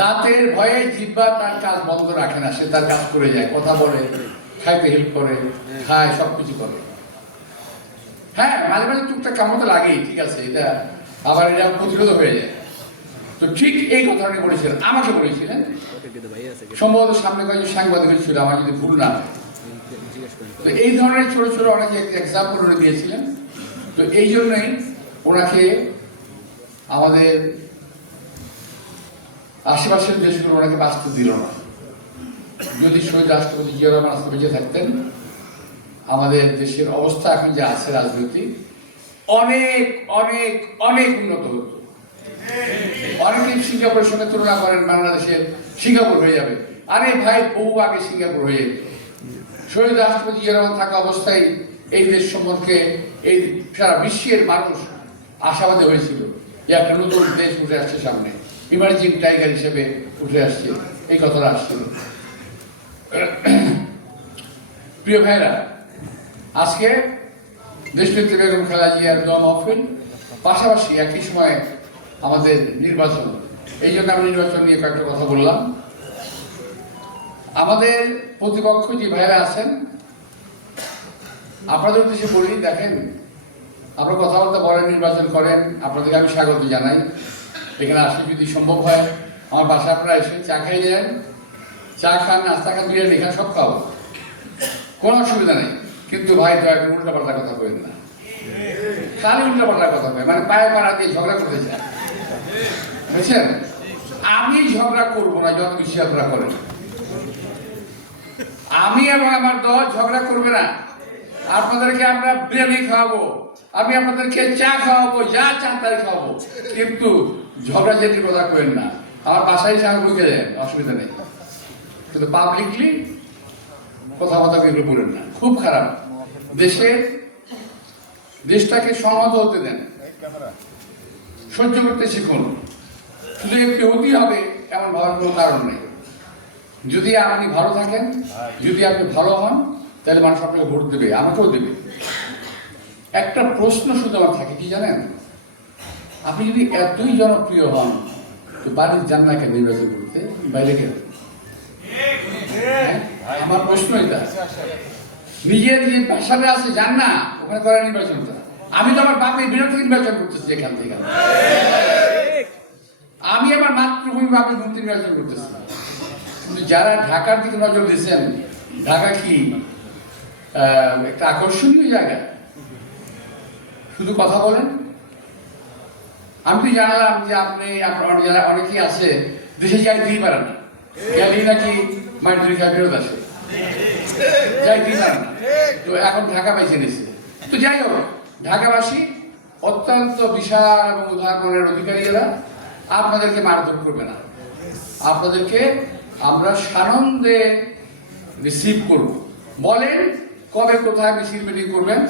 দাঁতের ভয়ে জিহ্বা তার কাজ বন্ধ রাখে না, সে তার কাজ করে যায়, কথা বলে, খাইতে হেল্প করে, খায়, সবকিছু করে। হ্যাঁ, মাঝে মাঝে টুকটাক কেমন তো লাগেই, ঠিক আছে, এটা আবার এটা প্রতিরোধ হয়ে যায়। তো ঠিক এই কথাটা বলেছিলেন, আমাকে বলেছিলেন, সম্ভবত সামনে কয়েকজন সাংবাদিক ছিল, আমার যদি ভুল না হয়। তো এই ধরনের ছোট ছোট অনেক এক্সাম্পল উনি দিয়েছিলেন। তো এই জন্যই ওনাকে আমাদের আশেপাশের দেশগুলো ওনাকে বাঁচতে দিল না। যদি শহীদ রাষ্ট্রপতি জিয়া রহমান আজকে বেঁচে থাকতেন, আমাদের দেশের অবস্থা এখন যে আছে রাজনৈতিক, অনেক অনেক অনেক উন্নত হতো। অনেকেই সিঙ্গাপুরের সঙ্গে তুলনা করেন, বাংলাদেশের সিঙ্গাপুর হয়ে যাবে। আরে ভাই, বহু আগে সিঙ্গাপুর হয়ে যেত। শহীদ রাষ্ট্রপতি জিয়া রহমান থাকা অবস্থায় এই দেশ সম্পর্কে এই সারা বিশ্বের মানুষ আশাবাদী হয়েছিল যে একটা নতুন দেশ উঠে আসছে সামনে, ইমার্জিং টাইগার হিসেবে উঠে আসছে, এই কথাটা আসছিল। প্রিয় ভাইরা, আজকে দেশনেত্রী বেগম খালেদা জিয়ার দোয়া মাহফিল, পাশাপাশি একই সময়ে আমাদের নির্বাচন। এই জন্য আমি নির্বাচন নিয়ে কয়েকটা কথা বললাম। আমাদের প্রতিপক্ষ যে ভাইরা আছেন, আপনাদের উদ্দেশ্যে বলি, দেখেন, আপনারা কথাবার্তা বলেন, নির্বাচন করেন, আপনাদেরকে আমি স্বাগত জানাই। এখানে আসলে যদি সম্ভব হয় আমার বাসায় আপনারা এসে চা খাই যান, চা খান, নাস্তা খান, বিরিয়ানি এখানে সব খাবো, কোনো অসুবিধা নেই। কিন্তু ভাই, দয়া করে উল্টাপাল্টা কথা বলেন না, খালি উল্টাপাল্টা কথা বলে, মানে পায়ে পাড়া দিয়ে ঝগড়া করতে চান, বুঝছেন? আমি ঝগড়া করবো না, যত বেশি আপনারা করেন। আমি এবং আমার দল ঝগড়া করবে না। আপনাদেরকে আমরা বিরিয়ানি খাওয়াবো, আমি আপনাদেরকে চা খাওয়াবো, যা চান তাই খাওয়াবো, কিন্তু ঝগড়া যেটি কথা করেন না। আমার বাসায় সঙ্গে ঢুকে যায়, অসুবিধা নেই, কিন্তু পাবলিকলি কথাবার্তা এগুলো বলেন না, খুব খারাপ। দেশটাকে সংহত হতে দেন, সহ্য করতে শিখুন। শুধু একটু হতেই হবে এমন ভাবার কোনো কারণ নেই। যদি আপনি ভালো থাকেন, যদি আপনি ভালো হন, তাহলে মানুষ আপনাকে ভোট দেবে, আমাকেও দেবে। একটা প্রশ্ন শুধু আমার থাকে, কি জানেন? আপনি যদি এতই জনপ্রিয় হন, তো বাড়ির যান না কেন নির্বাচন করতে, বাইরে কেন? আমার প্রশ্ন এটা। নিজের যে ভাষাটা আছে, যান না, ওখানে করেন নির্বাচনটা। আমি তো আমার বাপের বিরুদ্ধে নির্বাচন করতেছি এখান থেকে, আমি আমার মাতৃভূমি বাপের বিরুদ্ধে নির্বাচন করতেছি। কিন্তু যারা ঢাকার দিকে নজর দিচ্ছেন, ঢাকা কি একটা আকর্ষণীয় জায়গা? শুধু কথা বলেন। আমি তো জানলাম যে আপনি যারা অনেকেই আছে দেশে যাইতেই পারেন না, গেলেই নাকি মায়ের দুই খায় ফেরত আসে, যাইতেই পারেন না। তো এখন ঢাকা বেছে নিচ্ছে। তো যাই হোক, ঢাকাবাসী অত্যন্ত বিশাল এবং উদার মনের অধিকারী এরা, আপনাদেরকে মারধর করবে না, আপনাদেরকে আমরা সানন্দে রিসিভ করব। বলেন কবে কোথায় মিছিল মিটিং করবেন।